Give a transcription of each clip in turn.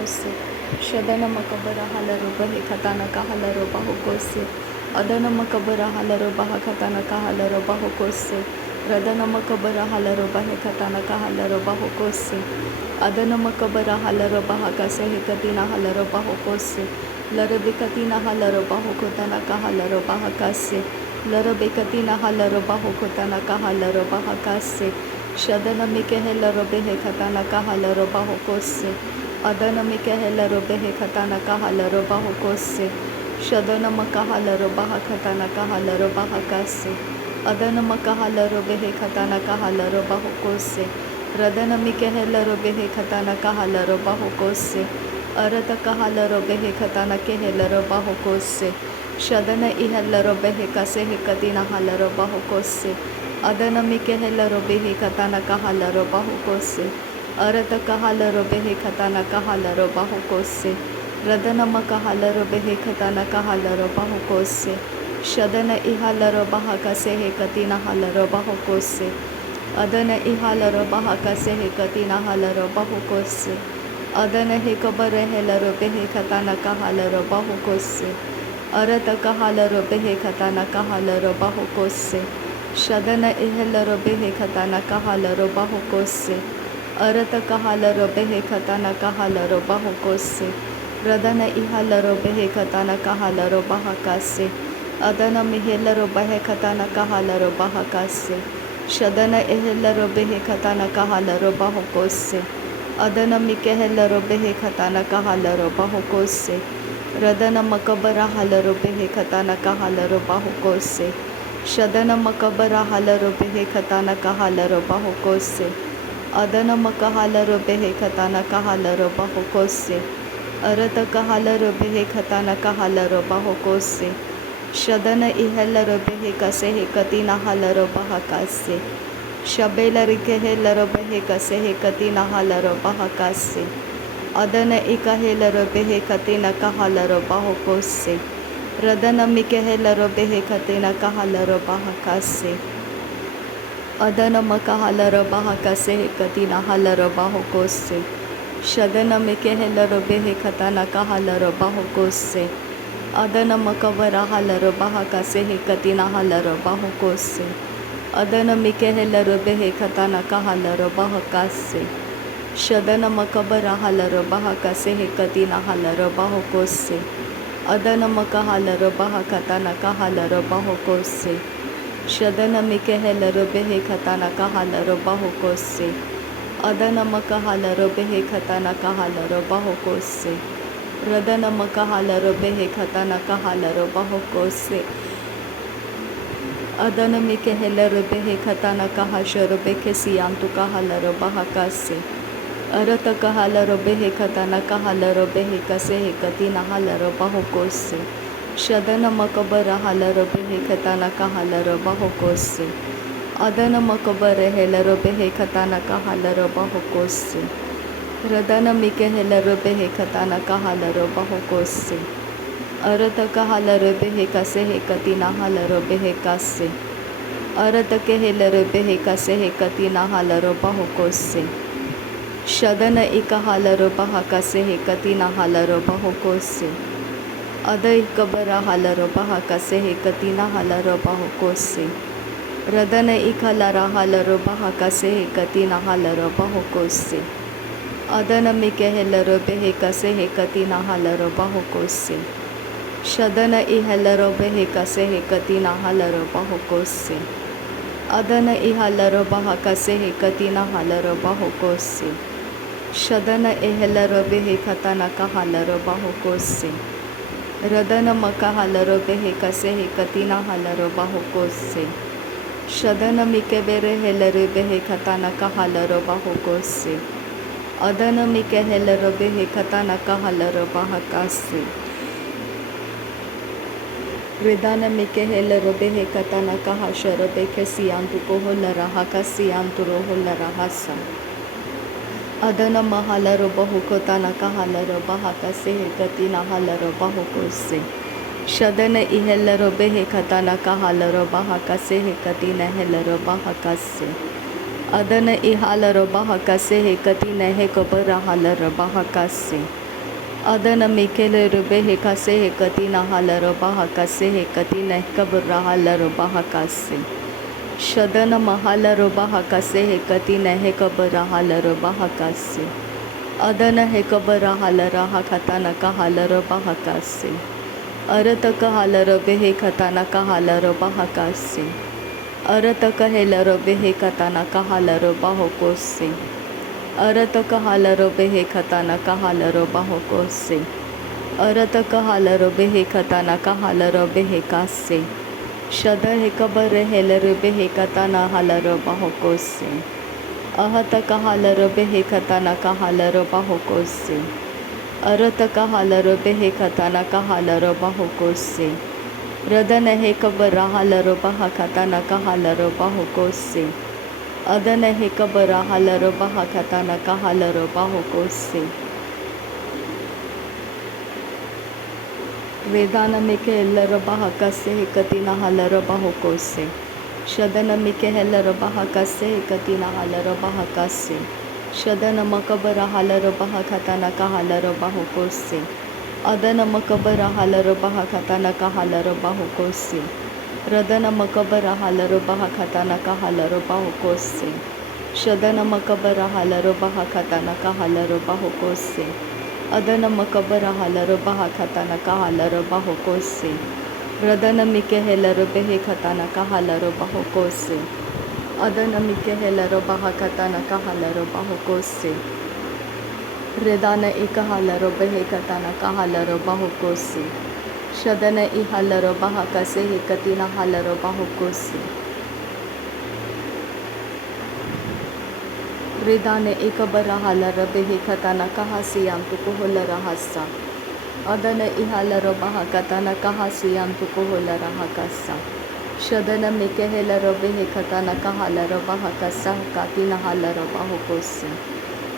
bahokose. Shadana makabara halaro bahe katana kahalaro bahokose. Adana makabara halaro bahakatana kahalaro bahokose. Radana makabara halaro bahe katana kahalaro bahokose. Adana makabara halaro bahakase hekatina halaro bahokose. Larabikatina halaro bahokotana kahalaro bahakase. Larabikatina halaro bahokotana kahalaro bahakase. Shadana mikehela robehe katana kahala robaho kose. Adana mikehela robehe katana kahala robaho kose. Shadana makahala robaha katana kahala robaha kase. Adana makahala robehe katana kahala robaho kose. Radana mikehela robehe katana kahala robaho kose. Arata kahala robehe katana kehela robaho kose. Shadana ihela robehe kase hekatina hala robaho kose. Adana mikehela robehe katana kahala robaho kose. Arata kahala robehe katana kahala robaho kose. Radana makahala robehe katana kahala robaho kose. Shadana ihala robaha kase hekatina hala robaho kose. Adana ihala robaha kase hekatina hala robaho kose. Adana hekabare hela robehe katana kahala robaho kose. Arata kahala robehe katana kahala robaho kose. Shadana ihela robehe katana kahala robaho kose. Arata kahala robehe katana kahala robaho kose. Radana ihala robehe katana kahala robaha kase. Adana mihela robehe katana kahala robaha kase. Shadana ihela robehe katana kahala robaho kose. Adana mikehela robehe katana kahala robaho kose. Radana makabara hala robehe katana kahala robaho kose. Shadana makabara hala robehe katana kahala robaho kose. Adana makahala robehe katana kahala robaho kose. Arata kahala robehe katana kahala robaho kose. Shadana ihela robehe kasehe katina hala robaha kase. Shabela rikehela robehe kasehe katina hala robaha kase. Adana ikahela robehe katina kahala robaho kose. Radana mikehela robehe katena kahala robaha kase. Adana makahala robaha kase katina hala robaho kose. Shadana mikehela robehe katana kahala robaho kose. Adana makavara hala robaha kase katina hala robaho kose. Adana mikehela robehe katana kahala robaha kase. Shadana makavara hala robaha kase katina hala robaho kose. Adana makahala robaha katana kahala robaho kose. Shadana mikehela robehe katana kahala robaho kose. Adana makahala robehe katana kahala robaho kose. Radana makahala robehe katana kahala robaho kose. Adana mikehela robehe katana kahasha robeke siyantu kahala robaha kase. Arata kahala robehe katana kahala robehe kase katina hala robaho kose. Shadana makabara hala robehe katana kahala robaho kose. Adana makabara hela robehe katana kahala robaho kose. Radana mikehela robehe katana kahala robaho kose. Arata kahala robehe kase katina hala robehe kase. Arata kehela robehe kase katina hala robaho kose. Shadana ikahala robaha kase katina hala robaho kose. Ada ikabara hala robaha kase katina hala robaho kose. Radana ikalara hala robaha kase katina hala robaho kose. Adana mikehela robehe kase katina hala robaho kose. Shadana ihala robehe kase katina hala robaho kose. Adana ihala robaha kase katina hala robaho kose. Shadana ihela robehe katana kahala robaho kose. Radana makahala robehe kase katina hala robaho kose. Shadana mikebere hela robehe katana kahala robaho kose. Adana mikehela robehe katana kahala robaha kase. Redana mikehela robehe katana kahasha robeke siyantu kohola rahaka siyantu rohola rahasa. Adana mahala robaho kotana kahala robaha kase katina hala robaho kose. Shadana ihela robehe katana kahala robaha kase katina hela robaha kase. Adana ihala robaha kase katina he kabara hala robaha kase. Adana mikele rube hekase hekati nahala roba hakase hekati nehkabura hala roba hakase. Shadana mahala roba hakase hekati nehkabura hala roba hakase. Adana hekabura hala raha katana kahala roba hakase. Arataka hala robe hekatana kahala roba hakase. Arataka hela robe hekatana kahala roba hokose. Arataka hala robe hekatana kahala roba hokose. Arataka hala robe hekatana kahala robe hekase. Shada hekabare hela robe hekatana hala roba hokose. Ahataka hala robe hekatana kahala roba hokose. Arataka hala robe hekatana kahala roba hokose. Radana hekabara hala roba hakatana kahala roba hokose. Adana hekabara hala roba hakatana kahala roba hokose. Vedana mike ella roba hakase hekatina hala roba hokose. Shadana mike ella roba hakase hekatina hala roba hakase. Shadana makabara hala roba hakatana kahala roba hokose. Adana makabara hala roba hakatana kahala roba hokose. Radana makabara hala roba hakatana kahala roba hokose. Shadana makabara hala roba hakatana kahala roba hokose. Adana makabara hala roba hakatana kahala roba hokose. Radana mike hela robe hekatana kahala roba hokose. Adana mike hela roba hakatana kahala roba hokose. Redana ikahala robe hekatana kahala roba hokose. Shadana ihala roba hakase hekatina hala roba hokose. Redane ikabara hala robe hekatana kahasiyam tukuhola rahasa. Adana ihala roba hakatana kahasiyam tukuhola rahakasa. Shadana mikehela robe hekatana kahala roba hakasa katina hala roba hokose.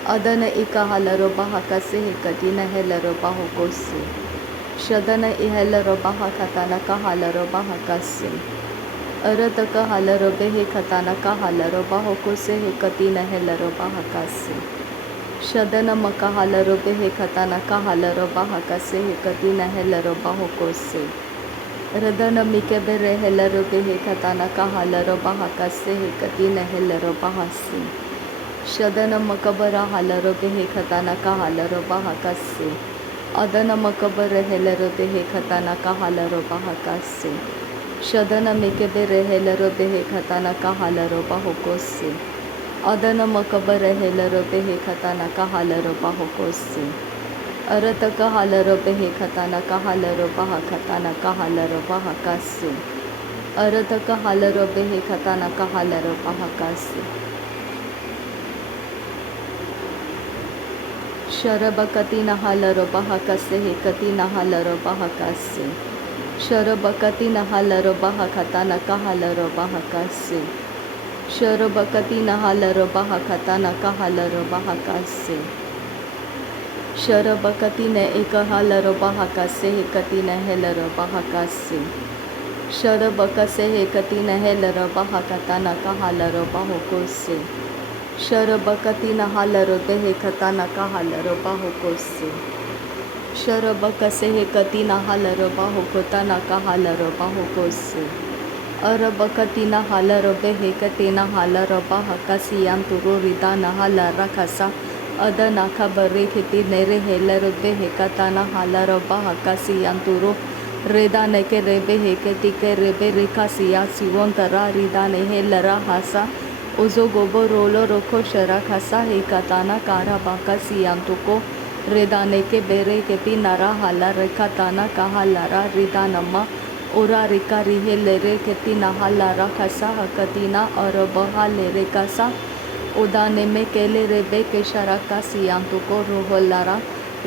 Adana ikahala roba hakase hekatina hela roba hokose. Shadana ihela roba hakatana kahala roba hakase. Arataka hala robe hekatana kahala roba hokose hekatina hela roba hakase. Shadana makahala robe hekatana kahala roba hakase hekatina hela roba hokose. Radana mikebere hela robe hekatana kahala roba hakase hekatina hela roba hase. Shadana makabara hala robe hekatana kahala roba hakase. Adana makabara hela robe hekatana kahala roba hakase. Shadana mikebere hela robe hekatana kahala roba hokose. Adana makabara hela robe hekatana kahala roba hokose. Arataka hala robe hekatana kahala roba hakatana kahala roba hakase. Arataka hala robe hekatana kahala roba hakase. Sharabakatina hala roba hakase hekatina hala roba hakase. Sharabakatina hala roba hakatana kahala roba hakase. Sharabakatina hala roba hakatana kahala roba hakase. Sharabakatina eka hala roba hakase hekatina hela roba hakase. Sharabakase hekatina hela roba hakatana kahala roba hokose. Sharabakatina hala robe hekatana kahala roba hokose. Sharabakase hekatina hala roba hokotana kahala roba hokose. Arabakatina hala robe hekatina hala roba hakasiyam turo ridana hala rakasa. Adana kabare kiti nere hela robe hekatana hala roba hakasiyam turo. Redane ke rebe hekati ke rebe rekasiya sivontara ridane hela rahasa. Uzo gobo rolo roko shara khasa hekatana kara baka siyam tuko. Redane ke bere keti nara hala rekatana kahalara ridanama. Ora rika rihe lere keti nahalara khasa hakatina arabaha lere kasa. Udane me kele rebe ke shara kasiyam tuko roholara.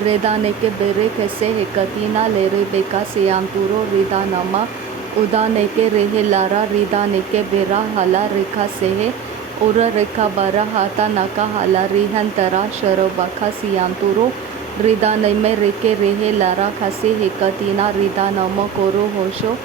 Redane ke bere kese hekatina lere beka siyam turo ridanama. Udane ke rehe lara ridane ke bera hala rekha sehe. Ura rekha bara hata naka hala rihantara sharobakha siyam turo. Ridane me reke rehe lara khase hekatina ridanama koro hosho.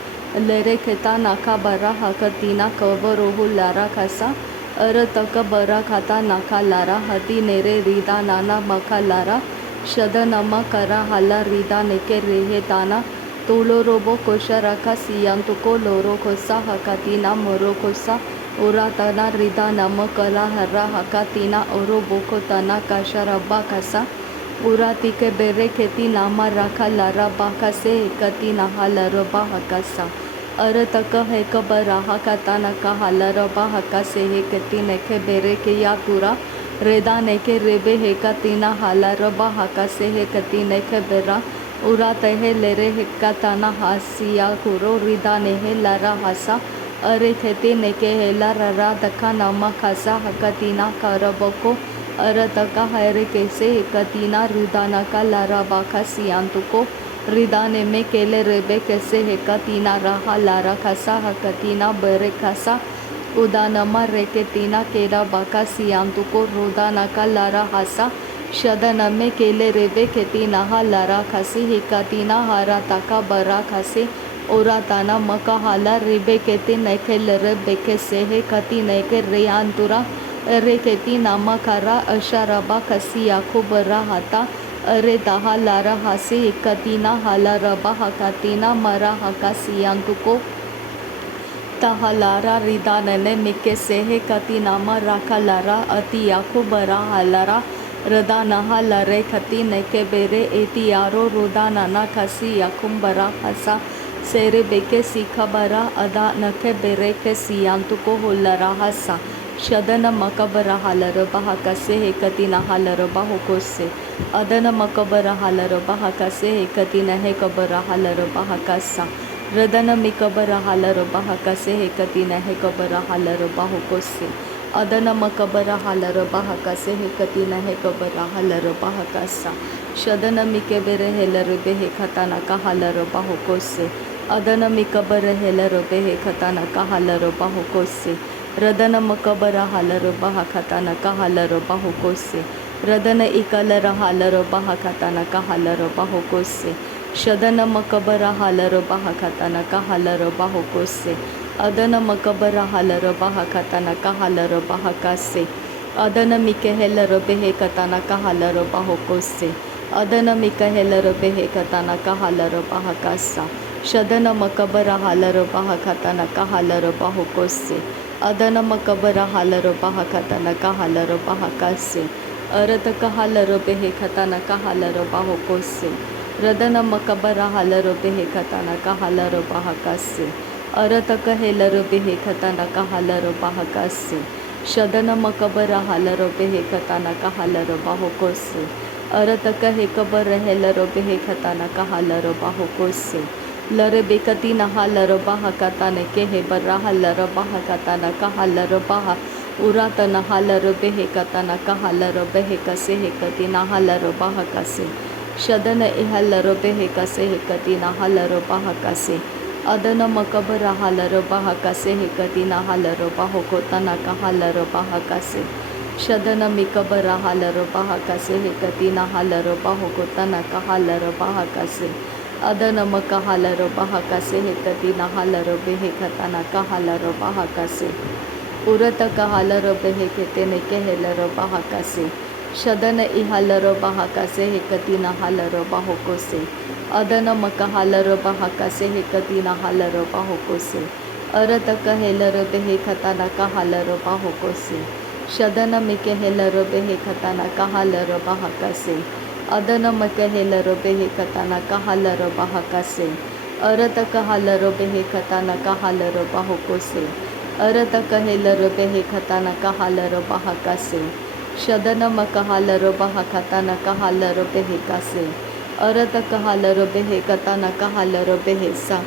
Lere keta naka bara hakatina kavarohu lara khasa. Arataka bara khata naka lara hati nere ridanana makha lara. Shadanama kara hala rida neke rehe tana tolo robo kosha raka siyantuko loro kosa hakatina moro kosa uratana rida namakala hara hakatina oro boko tana kasharaba kasa uratike bere keti nama raka lara bakase katina halaraba hakasa अरतक है कबराहा कताना का हलरबा हका से है कती नेके बेरे के या तुरा रेदा नेके रेबे है कतीना हलरबा हका से है कती नेके बेरा उरा तहे लेरे है कताना हासिया कुरो रिदा ने है लरा हसा अरे खेती नेके है लरा दखा नामा खसा हकतीना करबको अरतका हरे कैसे कतीना रुदाना का लरा बाखा सियांतुको रिदाने में केले रेबे कैसे है कतीना रहा लारा खसा हकतीना बरे खसा उदानमा रेके तीना केरा बाका सियांतु को रोदाना का लारा हसा शदन में केले रेबे केतीना हा लारा खसी हिकतीना हारा ताका बरा खसे ओरा ताना मका हाला रेबे केती नखे लरे के से है कती नखे रेयांतुरा रे केती नामा करा अशरबा खसी आखो बरा हाता अरे दहा लारा हासे एकतीना हाला रबा हकातीना मरा हका सियांतुको तहा लारा रिदानने मिके सेहे कतीनामा राखा लारा अति याखो बरा हालारा रदा नहा लरे खती नेके बेरे एति यारो रोदा नाना खसी याकुम बरा हसा सेरे बेके सीखा बरा अदा नखे बेरे के सियांतुको हो लरा हसा शदन मकबरा हालर बहा कसे हे कतीना हालर बाहो कोसे अदन मकबरा हालर बहा कसे हे कतीना हे कबरा हालर बहा कसा रदन मिकबरा हालर बहा कसे हे कतीना हे कबरा हालर बाहो कोसे अदन मकबरा हालर बहा कसे हे कतीना हे कबरा हालर बहा कसा शदन मिके बेरे हेलर बेहे खताना का हालर बाहो कोसे अदन मिकबर हेलर बेहे खताना का हालर बाहो कोसे रदन मकबरा हालर बहा खताना का हालर बाहो कोसे रदन इकलर हालर बहा खताना का हालर बाहो कोसे शदन मकबरा हालर बहा खताना का हालर बाहो कोसे अदन मकबरा हालर बहा खताना का हालर बहा कासे अदन मिकेहेलर बेहे कताना का हालर बाहो कोसे अदन मिकेहेलर बेहे कताना का हालर बहा कासा शदन मकबरा हालर बहा खताना का हालर बाहो कोसे अदन मकबरा हालर बहा खताना का हालर बहा कासे अरत का हालर बेहे खताना का हालर बाहो कोसे रदन मकबरा हालर बेहे खताना का हालर बहा कासे अरत कहेलर बेहे खताना का हालर बहा कासे शदन मकबरा हालर बेहे खताना का हालर बाहो कोसे अरत कहे कबर हेलर बेहे खताना का हालर बाहो कोसे लरे बेकती नहा लर बाहा कताने के हे बर्रा हलर बाहा कताना का हलर बाहा उरात नहा लर बेहे कताना का हलर बेहे कसे हे कती नहा लर बाहा कसे शदन एहलर बेहे कसे हे कती नहा लर बाहा कसे अदन मकबर हलर बाहा कसे हे कती नहा लर बाहो कोतना का हलर बाहा कसे शदन मिकबर हलर बाहा कसे हे कती नहा लर बाहो कोतना का हलर बाहा कसे अदन मका हालर बहा कसे हे कतीना हालर बेहे खताना का हालर बहा कसे उरत का हालर बेहे केते ने के हेलर बहा कसे शदन इहालर बहा कसे हे कतीना हालर बाहो कोसे अदन मका हालर बहा कसे हे कतीना हालर बाहो कोसे अरत का हेलर बेहे खताना का हालर बाहो कोसे शदन मिके हेलर बेहे खताना का हालर बहा कसे अदन मकहेलर बेहे कताना का हालर बाहा कसे अरत का हालर बेहे खताना का हालर बाहो कोसे अरत कहेलर बेहे खताना का हालर बाहा कसे शदन मकहालर बाहा खताना का हालर बेहे कसे अरत का हालर बेहे कताना का हालर बेहे सा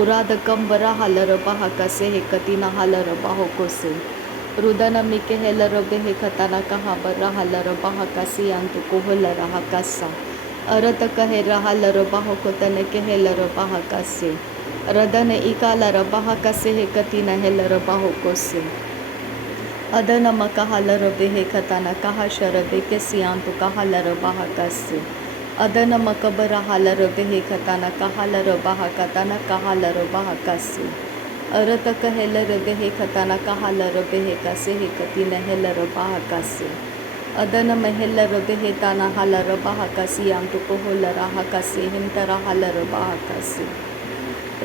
उराद कंबरा हालर बाहा कसे हे कतीना हालर बाहो कोसे रुदन मिके हेलर बेहे खताना कहा बर्रा हलर बाहा कसी अंतु कोहलर हकसा अरत कहे रहलर बाहो कोतन के हेलर बाहा कसे रदन इकालर बाहा कसे हे कतीना हेलर बाहो कोसे अदन मकहालर बेहे खताना कहा शर बेके सियांतु कहालर बाहा कसे अदन मकबर हालर बेहे खताना कहालर बाहा कताना कहालर बाहा कसे अरत कहेलर बेहे खताना का हालर बेहे कसे हे कती नहेलर बाहा कसे ಅದನ ಮೆಹೆಲ್ಲರೊಬೆ ತಾನ ಹಲರೊಬ ಹಕಸಿ ಅಂಟುಕೊ ಹೊಲರ ಹಕಸಿ ಹಿಂತರ ಹಲರೊಬ ಹಕಸಿ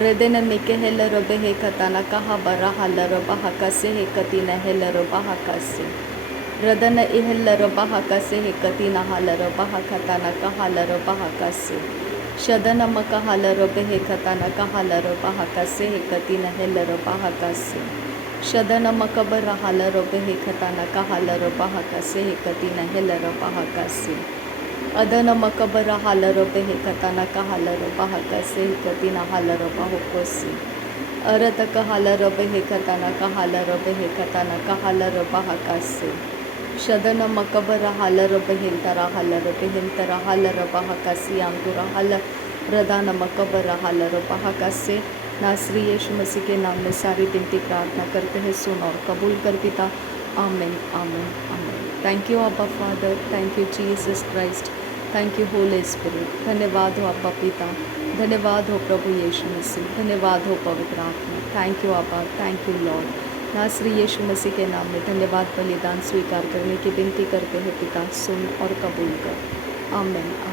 ರೆದೆನ ಮಿಕೆ ಹೆಲ್ಲರೊಬೆ ಹೇಕತನ ಕಹ ಬರ ಹಲರೊಬ ಹಕಸೆ ಹೇಕತಿನ ಹೆಲ್ಲರೊಬ ಹಕಸಿ ರದನ ಇಹೆಲ್ಲರೊಬ ಹಕಸೆ ಹೇಕತಿನ ಹಲರೊಬ ಹಕತನ ಕಹಲರೊಬ ಹಕಸಿ ಶದನ ಮಕ ಹಲರೊಬೆ ಹೇಕತನ ಕಹಲರೊಬ ಹಕಸೆ ಹೇಕತಿನ ಹೆಲ್ಲರೊಬ ಹಕಸಿ ಶದನ ಮಕಬರ ಹಲರೊಬೆ ಹೇಕತನ ಕಹಲರೊಬ ಹಕಸೆ ಹೇಕತಿನ ಹೆಲ್ಲರೊಬ ಹಕಸಿ ಅದನ ಮಕಬರ ಹಲರೊಬೆ ಹೇಕತನ ಕಹಲರೊಬ ಹಕಸೆ ಹೇಕತಿನ ಹಲರೊಬ ಹುಕೋಸಿ ಅರತಕ ಹಲರೊಬೆ ಹೇಕತನ ಕಹಲರೊಬೆ ಹೇಕತನ ಕಹಲರೊಬ ಹಕಸಿ ಶದನ ಮಕಬರ ಹಲರೊಬೆ ಹಿಂತರ ಹಲರೊಬ ಹಕಸಿ अंकुर हल रदान मकबर हलरೊಬ हकसे नासरी यीशु मसीह के नाम में सारी विनती प्रार्थना करते हैं, सुन और कबूल कर पिता। आमीन आमीन आमीन। थैंक यू अब्बा father, thank you Jesus Christ, thank you Holi spirit. धन्यवाद हो अब्बा पिता, धन्यवाद हो प्रभु यीशु मसीह, धन्यवाद हो पवित्र आत्मा। थैंक यू अब्बा, थैंक यू लॉर्ड। नासरी यीशु मसीह के नाम में धन्यवाद बलिदान स्वीकार करने की विनती करते हैं पिता, सुन और कबूल कर। आमीन।